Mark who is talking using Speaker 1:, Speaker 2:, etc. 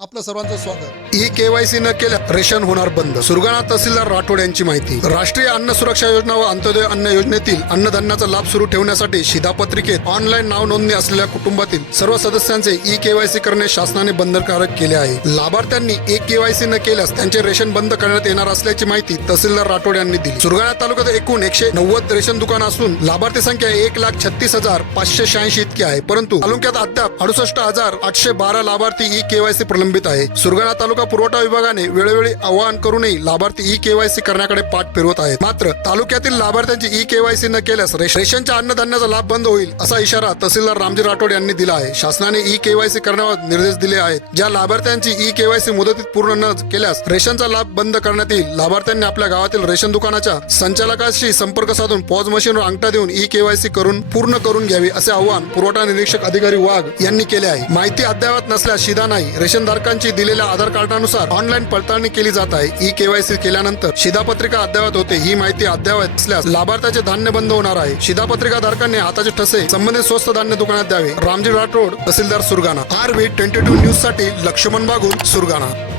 Speaker 1: आपलं सर्वांचं स्वागत. ई केवायसी न केल्या रेशन होणार बंद. सुरगाणा तहसीलदार राठोड यांची माहिती. राष्ट्रीय अन्न सुरक्षा योजना व अंत्योदय अन्न योजनेतील अन्नधान्याचा लाभ सुरू ठेवण्यासाठी शिधापत्रिकेत ऑनलाईन नाव नोंदणी असलेल्या कुटुंबातील सर्व सदस्यांचे ई केवायसी करणे शासनाने बंधनकारक केले आहे. लाभार्थ्यांनी ई केवायसी न केल्यास त्यांचे रेशन बंद करण्यात येणार असल्याची माहिती तहसीलदार राठोड यांनी दिली. सुरगाणा तालुक्यात एकूण एकशे नव्वद रेशन दुकान असून लाभार्थी संख्या एक लाख छत्तीस हजार पाचशे शहाऐंशी इतकी आहे. परंतु तालुक्यात अद्याप अडुसष्ट हजार आठशे बारा लाभार्थी ई केवायसी प्रलंबित आहे. सुरगाणा तालुका पुरवठा विभागाने वेळोवेळी आवाहन करूनही लाभार्थी ई केवायसी करण्याकडे पाठ फिरवत आहेत. मात्र तालुक्यातील लाभार्थ्यांची ई केवायसी न केल्यास रेशनच्या अन्नधान्याचा लाभ बंद होईल असा इशारा तहसीलदार रामजी राठोड यांनी दिला आहे. शासनाने ई केवायसी करण्यावर निर्देश दिले आहेत. ज्या लाभार्थ्यांची ई केवायसी मुदतीत पूर्ण न केल्यास रेशनचा लाभ बंद करण्यात येईल. लाभार्थ्यांनी आपल्या गावातील रेशन दुकानाच्या संचालकाशी संपर्क साधून पॉज मशीनवर अंगठा देऊन ई केवायसी करून पूर्ण करून घ्यावी असे आवाहन पुरवठा निरीक्षक अधिकारी वाघ यांनी केले आहे. माहिती अद्ययावत नसल्यास शिदा नाही. धारकांची दिलेल्या आधार कार्डानुसार ऑनलाईन पडताळणी केली जात आहे. ई केवायसी केल्यानंतर शिधापत्रिका अद्ययावत होते. ही माहिती अद्ययावत असल्यास लाभार्थ्याचे धान्य बंद होणार आहे. शिधापत्रिका धारकांनी हाताचे ठसे संबंधित स्वस्त धान्य दुकानात द्यावे. रामजी राठोड तहसीलदार Surgana. R V twenty two न्यूजसाठी लक्ष्मण बागून सुरगाणा.